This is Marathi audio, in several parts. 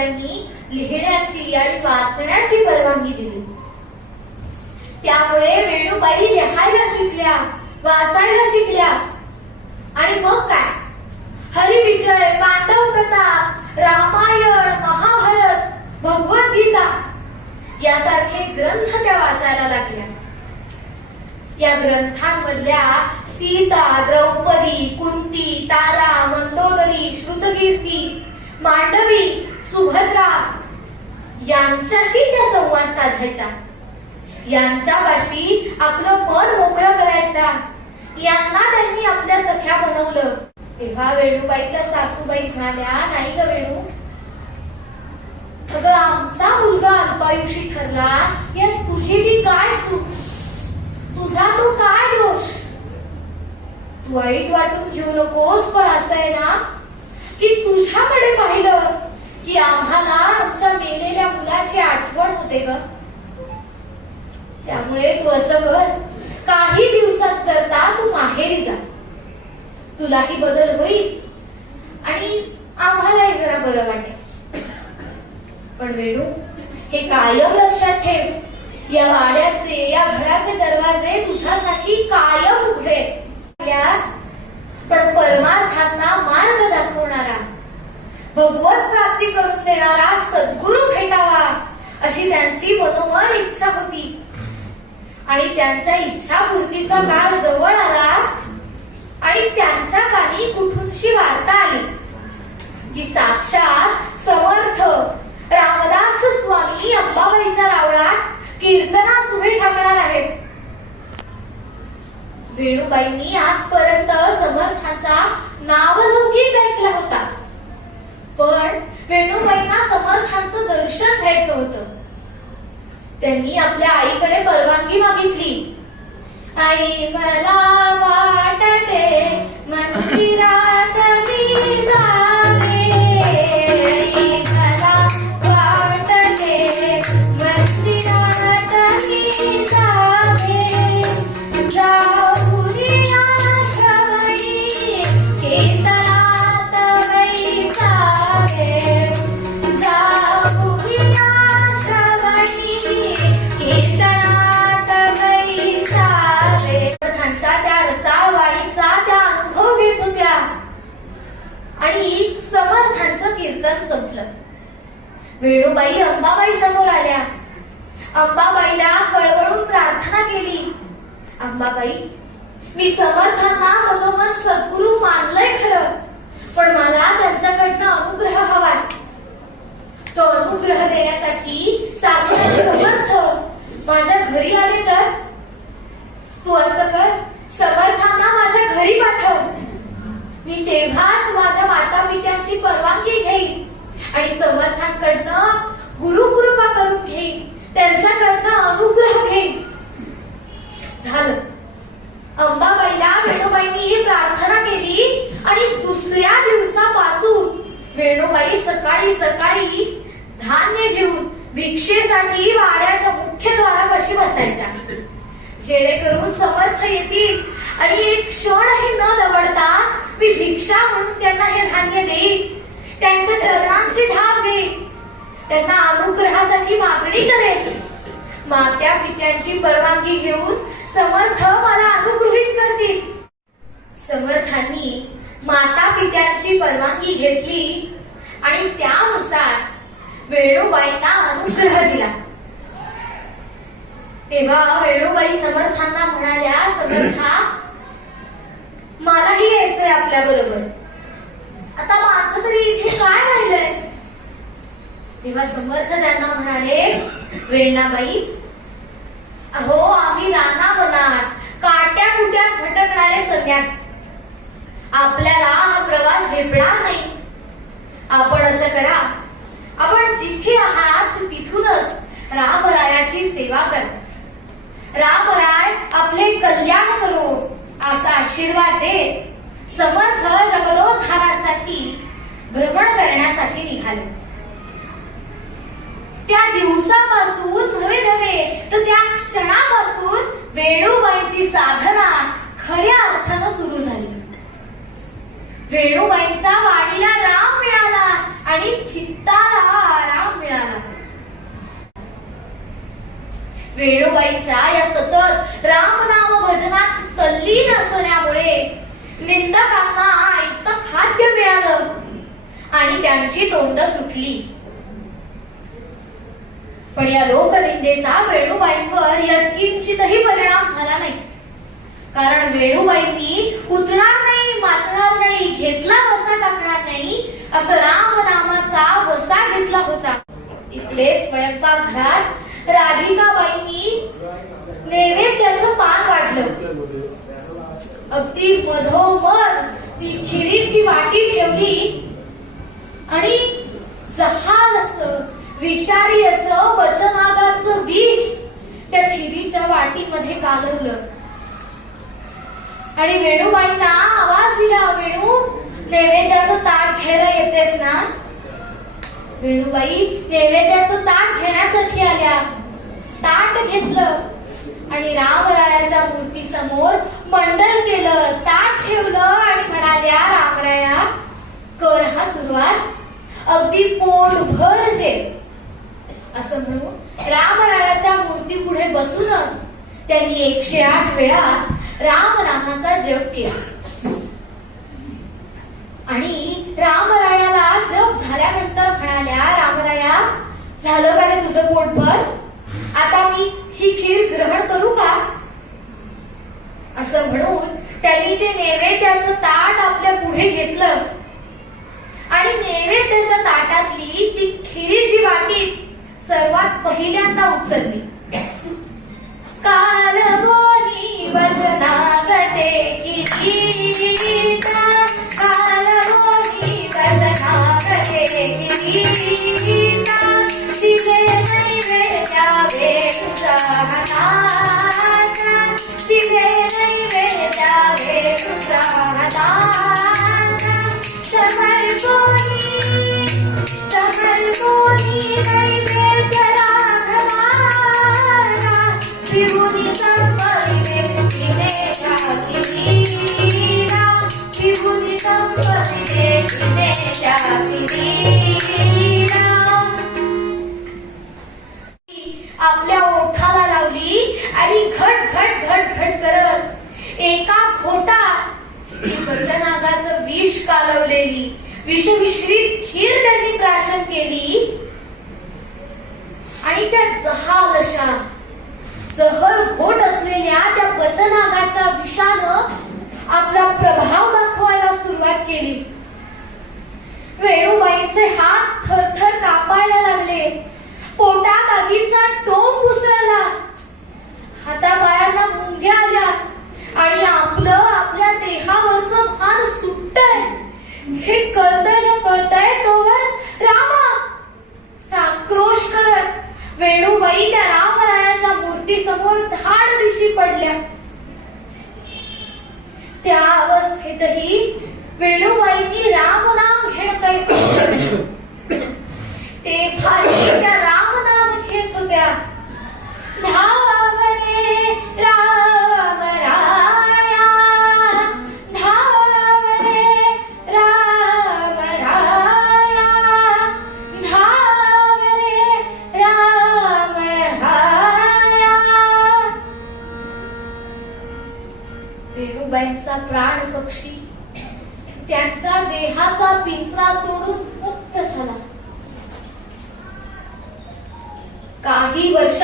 महाराजांनी लिहिण्याची आणि वाचण्याची परवानगी दिली. त्यामुळे वेणूबाई लिहायला शिकल्या वाचायला शिकल्या. आणि मग काय? हरिविजय पांडव कथा रामायण महाभारत भगवद्गीता यासारखे ग्रंथ त्या वाचायला लागल्या. या ग्रंथांमधल्या सीता द्रौपदी कुंती तारा मंदोदरी श्रुतकीर्ती मांडवी सुभद्रा यांच्याशी त्या संवाद साधायच्या यांच्यापाशी आपलं मन मोकळं करायच्या यांना त्यांनी आपल्या सख्या बनवलं. तेव्हा वेणूबाईच्या सासूबाई म्हणाल्या नाही ग वेणू. अगं आमचा मुलगा अल्पायुषी ठरला. यात तुझी ती काय चूक? तुझा तो काय दोष? तू वाईट वाटून घेऊ नकोस पण असं आहे ना की तुझ्याकडे पाहिलं की आम्हाला आमच्या मेलेल्या मुलाची आठवण होते ग. त्यामुळे तू असं कर काही दिवसात करता तू माहेरी जा. तुलाही बदल होईल आणि आम्हालाही जरा बरं वाटेल. पण वेणू हे कायम लक्षात ठेव. या वाड्याचे या घराचे दरवाजे तुझ्यासाठी कायम उघडे. पण परमार्थाचा मार्ग दाखवणारा. भगवत प्राप्ती करून देणारा सद्गुरू भेटावा अशी त्यांची मनोमन इच्छा होती. आणि त्यांच्या इच्छापूर्तीचा काळ जवळ आला आणि त्यांच्या कानी कुठूनशी वार्ता आली की साक्षात समर्थ रामदास स्वामी अंबाबाईचा रावळा कीर्तनास उभे ठाकणार आहेत. वेणुबाईंनी आजपर्यंत समर्थांचा नाव ऐकला होता पण वेणूबाईंना समर्थांचं दर्शन घ्यायचं होतं. त्यांनी आपल्या आईकडे परवानगी मागितली. आई मला वाटते अंबाबाई मी समर्थांना मनोमन सद्गुरू मानलंय खरं. पण मला त्यांच्याकडनं अनुग्रह हवाय. तो अनुग्रह देण्यासाठी साक्षात समर्थ. माझ्या घरी आले तर? तू असं कर समर्थांना माझ्या घरी पाठव. मी तेव्हाच माझ्या माता पित्यांची परवानगी घेईन आणि समर्थांकडनं गुरुकृपा करून घेईन. त्यांच्याकडनं अनुग्रह घेईन. झालं. अंबाबाईला वेणूबाईंनी प्रार्थना केली आणि दुसऱ्या दिवसापासून वेणूबाई सकाळी सकाळी धान्य घेऊन भिक्षेसाठी वाड्याच्या मुख्य द्वारापाशी बसायच्या. जेणेकरून समर्थ येतील आणि एक क्षणही न दवडता मी भिक्षा म्हणून त्यांना हे धान्य देईल त्यांच्या चरणांची धाव घेईल त्यांना अनुग्रहासाठी मागणी करेल मात्या पित्यांची परवानगी घेऊन समर्थ मला अनुग्रहित करतील. समर्थांनी माता पित्यांची परवानगी घेतली आणि त्यानुसार वेणूबाईंना अनुग्रह दिला. तेव्हा वेणूबाई समर्थांना म्हणाल्या समर्था मलाही यायचंय आपल्या बरोबर. आता माझं तरी इथे काय राहिलंय? तेव्हा समर्थ त्यांना म्हणाले वेणाबाई अहो आम्ही राणा बनात काट्या कुट्या भटकणारे संन्यास आपल्याला हा प्रवास झेपणार नाही. आपण असं करा. आपण जिथे आहात तिथूनच रामरायाची सेवा करा. रामराय आपले कल्याण करो असा आशीर्वाद देत समर्थ जगदोद्धारासाठी भ्रमण करण्यासाठी निघाले. त्या दिवसा तर त्या क्षणापासून वेणुबाईची साधना खऱ्या अर्थानं सुरू झाली. वेणुबाईंचा वाणीला राम मिळाला आणि चित्ताला आराम मिळाला. वेणुबाईच्या या सतत रामनाम भजनात तल्लीन असण्यामुळे निंदकांना ऐकतं खाद्य मिळालं आणि त्यांची तोंड सुटली. पण या लोकनिंदेचा वेणुबाईंवर यत्किंचितही परिणाम झाला नाही. कारण वेणुबाईंनी उतरणार नाही मातणार नाही घेतला वसा टाकणार नाही असं राम नामाचा वसा घेतला होता. इकडे स्वयंपाकघरात राधिकाबाईंनी नैवेद्याचं पान वाढलं अगदी मधोमध ती खिरीची वाटी ठेवली आणि जहाल असं विषारी असं वचनागाचं विष त्या खिरीच्या वाटीमध्ये कालवलं आणि वेणूबाईंना आवाज दिला वेणू नैवेद्याचं ताट घ्यायला येतेस ना? वेणूबाई नैवेद्याचं ताट घेण्यासाठी आल्या. ताट घेतलं आणि रामरायाच्या मूर्ती समोर मंडल केलं. ताट ठेवलं आणि म्हणाल्या रामराया कर हा सुरुवात. अगदी पोटभर जे असं म्हणून रामरायाच्या मूर्ती पुढे बसूनच त्यांनी एकशे आठ वेळा रामनामाचा जप केला. आणि रामरायाला जप झाल्यानंतर म्हणाल्या रामराया झालं का रे तुझं पोटभर. आता मी ही खीर ग्रहण करू का? असं म्हणून त्यांनी ते नैवेद्याचं ताट आपल्या पुढे घेतलं. आणि नैवेद्याच्या ताटातली ती खिरीची वाटी सर्वात पहिल्यांदा उचलली काल बोली वजना असलेल्या त्या विषानं आपला प्रभाव दाखवायला सुरुवात केली. वेणुबाईंचे हात थरथर कापायला लागले. पोटात आगीचा टोम उसळला. हातापायांना मुंग्या आल्या आणि आपलं आपल्या देहावरचं भान सुटतय. हे कळतय न कळतंय तोवर रामा साक्रोश करत वेणुबाई त्या रामरायाच्या मूर्ती समोर धाड दिशी पडल्या. त्या अवस्थेतही वेणूबाईंनी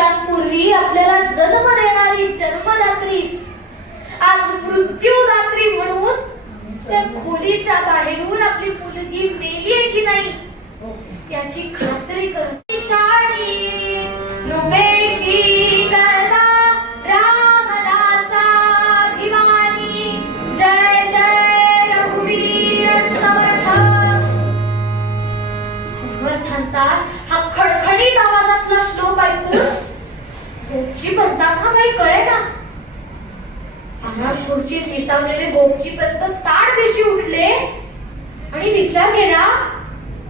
वर्षांपूर्वी आपल्याला जन्म देणारी जन्मदात्रीच आज मृत्यूदात्री म्हणून त्या खोलीच्या बाहेरून आपली मुलगी मेलीये की नाही त्याची खात्री करून. समर्थांचा हा खडखडीत आवाजातला श्लोक ऐकून गोपची पंतांना काही कळे ना आराम खुर्चीत विसावलेले गोपची पंत ताड दिशी उठले. आणि विचार केला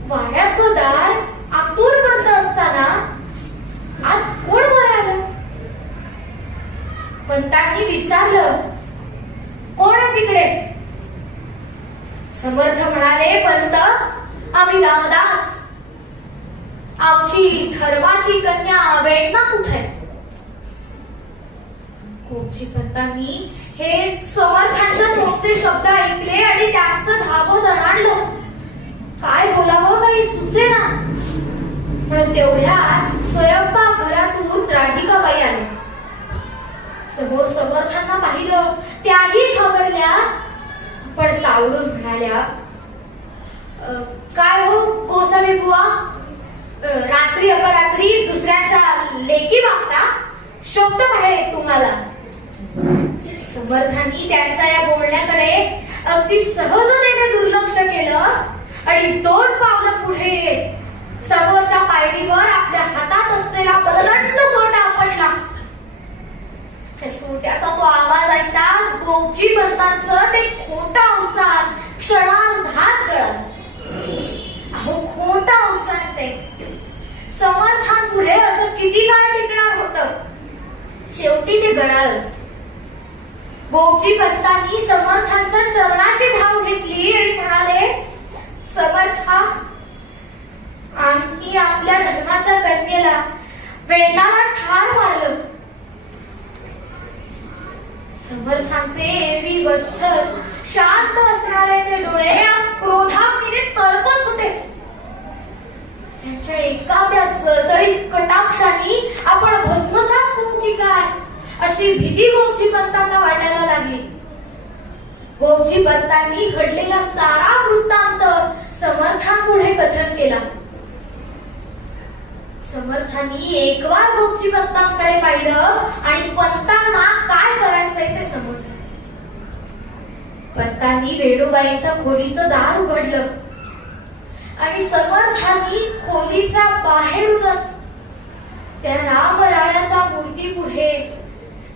वाड्याचं दार आतूर बंद असताना आत कोण बरं आलं पंतांनी विचारलं कोण आहे तिकडे? समर्थ म्हणाले पंत आम्ही रामदास. आमची धर्माची कन्या वेदना कुठे? कोपची पंतांनी हे समर्थांच्या तोंडचे शब्द ऐकले आणि त्यांचं धाब दणाडलं काय बोलावं काही सुचे ना. पण तेवढ्यात स्वयंपाक घरातून राधिकाबाई आल्या समोर समर्थांना पाहिलं त्याही घाबरल्या पण सावरून म्हणाल्या काय हो गोसावी बुवा? रात्री अपरात्री दुसऱ्याच्या लेकी मागता? शब्द आहे तुम्हाला. समर्थांनी त्यांच्या या बोलण्याकडे अगदी सहजतेने दुर्लक्ष केलं आणि दोन पावलं पुढे येत समोरच्या पायरीवर आपल्या हातात असलेला बदलंड सोटा आपटला. त्या सोट्याचा तो आवाज ऐकताच गोपजी पंतांचं ते खोटा अवसान क्षणार्धात गळत. अहो खोटा अवसान ते. समर्थान पुढे असं किती काळ टिकणार होत? शेवटी ते गळालच गोपजी पंतांनी समर्थांच्या चरणाशी धाव घेतली आणि म्हणाले समर्था आम्ही आपल्या धर्माच्या कन्येला वेणाला ठार मारलं. समर्थांचे एरवी वत्सल शांत असणारे ते डोळे क्रोधाग्नीने तळपत होते. त्यांच्या एखाद्या जळजळीत कटाक्षाने आपण भस्मसात होऊ की काय अशी भीती गोपची पंतांना वाटायला लागली. गोपजी पंतांनी घडलेला सारा वृत्तांत समर्थांपुढे कथन केला. समर्थांनी एकवार गोपची पंतांकडे पाहिलं आणि पंतांना काय करायचंय ते समजलं. पंतांनी वेणुबाईच्या खोलीचं दार उघडलं. आणि समर्थांनी खोलीच्या बाहेरूनच त्या रामरायाच्या मूर्ती पुढे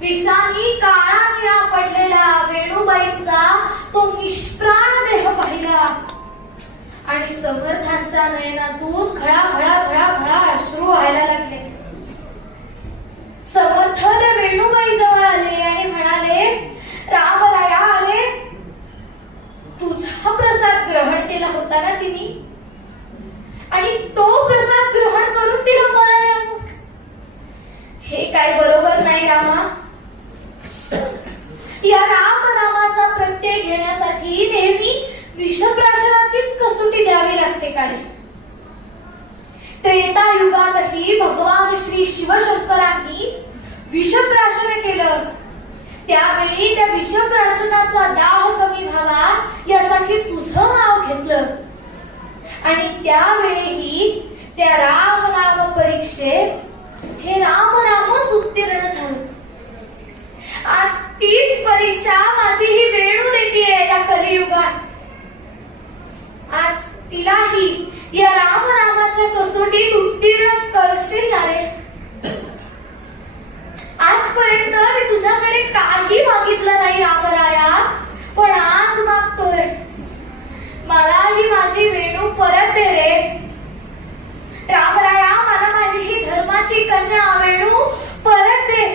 विषानी काळा निळा पडलेला वेणुबाईंचा तो निष्प्राण देह पाहिला. आणि समर्थांच्या नयनातून घळा घळा घळा घळा अश्रू व्हायला लागले. समर्थ ते वेणूबाई जवळ आले आणि म्हणाले रामराया आले. तुझा प्रसाद ग्रहण केला होता ना तिने? आणि तो प्रसाद ग्रहण करून तिला मरण हे काय बरोबर नाही रामा. या राम नामाचा प्रत्यय घेण्यासाठी नेहमी विषप्राशनाचीच कसोटी द्यावी लागते काय त्रेता युगातही भगवान श्री शिवशंकरांनी विषप्राशन केलं. त्यावेळी त्या विषप्राशनाचा दाह कमी व्हावा यासाठी तुझं नाव घेतलं. आणि त्यावेळीही त्या राम नाम परीक्षेत हे राम नामच उत्तीर्ण झालं. आज तीच परीक्षा माझी ही वेणू देते या कलियुगात. आज तिलाही या राम नामाच्या कसोटीत उत्तीर्ण करशील ना रे. आजपर्यंत मी तुझ्याकडे काही मागितलं नाही रामराया पण आज मागतोय. मला ही माझी वेणू परत दे रे. रामराया मला माझी ही धर्माची कन्या वेणू परत दे.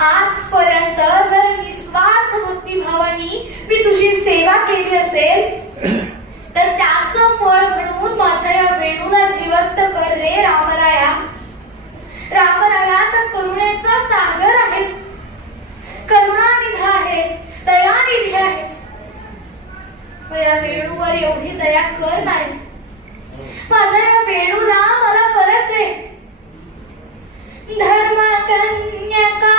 आजपर्यंत जर निस्वार्थ भक्तिभावानी मी तुझी सेवा केली असेल तर त्याच फळ म्हणून माझ्या या वेणूला जिवंत कर रे रामराया. रामराया तर करुणेचा सागर आहेस. करुणानिधी आहेस दयानिधी आहेस. या वेणूवर एवढी दया कर नाही. माझ्या या वेणूला मला धर्म कन्यका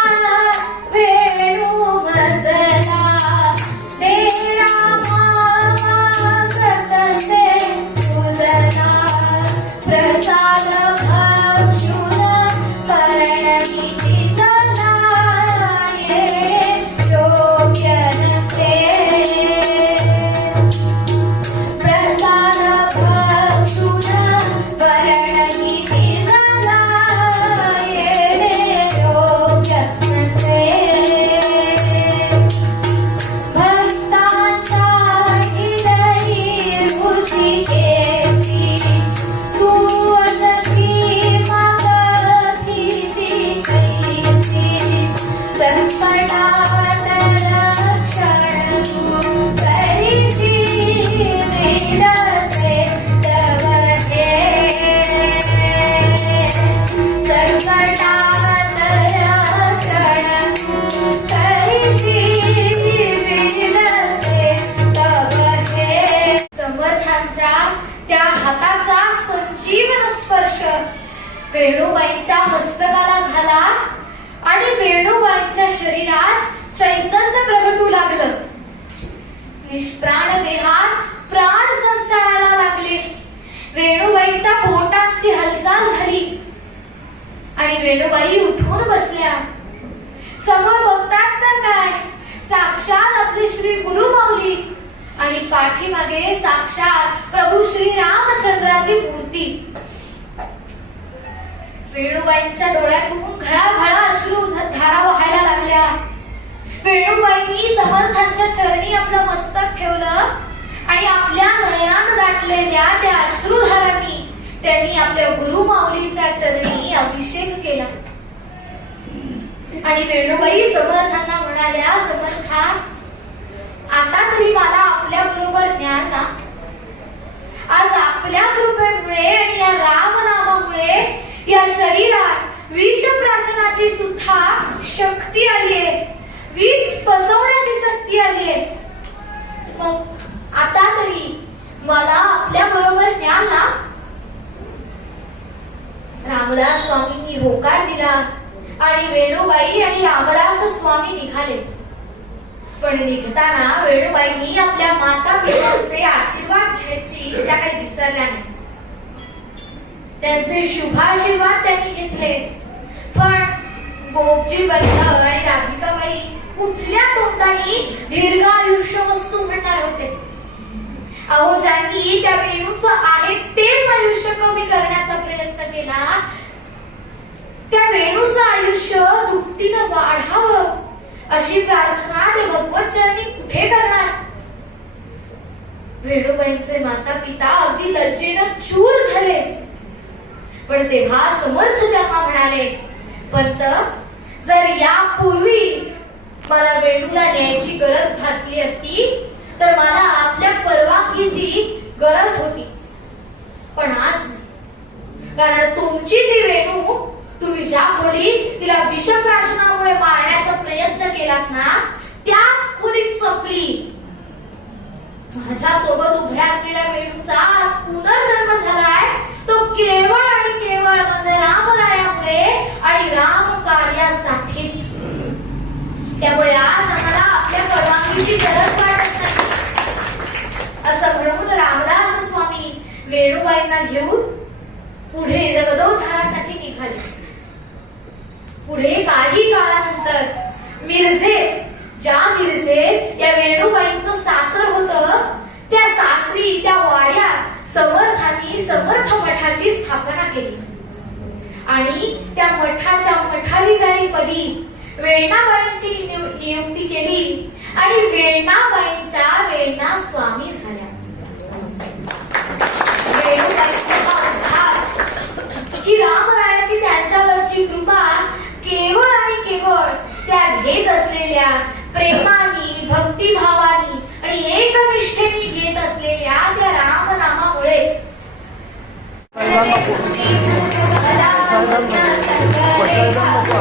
वेणू शरीरात चैतन्य प्रगटू लागलं. निष्प्राण देहात प्राण संचाराला लागले. वेणुबाईच्या बोटांची हालचाल झाली. आणि वेणुबाई उठून बसल्या. समोर बघतात तर काय? साक्षात आपली श्री गुरु माऊली. आणि पाठीमागे साक्षात प्रभू श्री रामचंद्राची मूर्ती. वेणुबाईंच्या डोळ्यातून घळाघळा अश्रू धारा व्हायला लागल्या. वेणुबाईंनी समर्थांच्या चरणी आपलं मस्तक ठेवलं आणि आपल्या नयनात दाटलेल्या त्या अश्रुधारांनी त्यांनी आपल्या गुरु माऊलीच्या चरणी अभिषेक केला. आणि वेणुबाई समर्थांना म्हणाल्या समर्था आता तरी मला आपल्या बरोबर ज्ञान ना आज आपल्या कृपेमुळे आणि या रामनामामुळे या शरीरात विष प्राशनाची सुद्धा शक्ती आलीये विष पचवण्याची शक्ती आलीये मग आता तरी मला आपल्या बरोबर ज्ञान ना रामदास स्वामींनी होकार दिला आणि वेणुबाई आणि रामदास स्वामी निघाले. पण निघताना वेणुबाईंनी आपल्या माता पित्यांचे आशीर्वाद घ्यायची त्या काही विसरल्या नाही. त्यांचे शुभाशीर्वाद त्यांनी घेतले. पण गोपजी बंद आणि राधिकाबाई कुठल्या तोंडाने दीर्घ आयुष्य वस्तू म्हणणार होते? अहो ज्यांनी त्या वेणूचं आहे तेच आयुष्य कमी करण्याचा प्रयत्न केला त्या वेणूचं आयुष्य दुपटीनं वाढावं अशी प्रार्थना ते भगवत चरणी कुठे करणार? वेणूबाईंचे माता पिता अगदी लज्जेनं चूर झाले. पण तेव्हा समर्थ त्यांना म्हणाले पंत जर यापूर्वी मला वेणूला न्यायची गरज भासली असती तर मला आपल्या परवानगीची गरज होती. पण आज कारण तुमची ती वेणू तुम्ही ज्या खोली तिला विषप्राशनामुळे मारण्याचा प्रयत्न केलात ना त्याच खोलीत संपली. माझ्या सोबत उभ्या असलेल्या वेणूचा आज पुनर्जन्म झालाय तो केवळ केवळ माझ्या रामरायामुळे आणि राम कार्यासाठीच त्यामुळे आज आम्हाला आपल्या परवानगीची गरज वाटत नाही. असं म्हणून रामदास स्वामी वेणुबाईंना घेऊन पुढे जगदोद्धारासाठी निघाले. पुढे काही काळानंतर मिरझे ज्या मिरझे या वेणुबाईंचं सासर होतं त्या सासरी त्या वाड्यात समर्थांनी समर्थ मठाची स्थापना केली. आणि त्या मठाच्या मठाधिकारी पदी वेण्णाबाईंची नियु- नियुक्ती केली. आणि वेण्णाबाईंच्या वेण्णा स्वामी झाल्या. की रामरायाची त्यांच्यावरची कृपा केवळ आणि केवळ त्या घेत असलेल्या प्रेमानी भक्तिभावानी आणि एकनिष्ठेने घेत असलेल्या त्या रामनामामुळेच. पसायला नको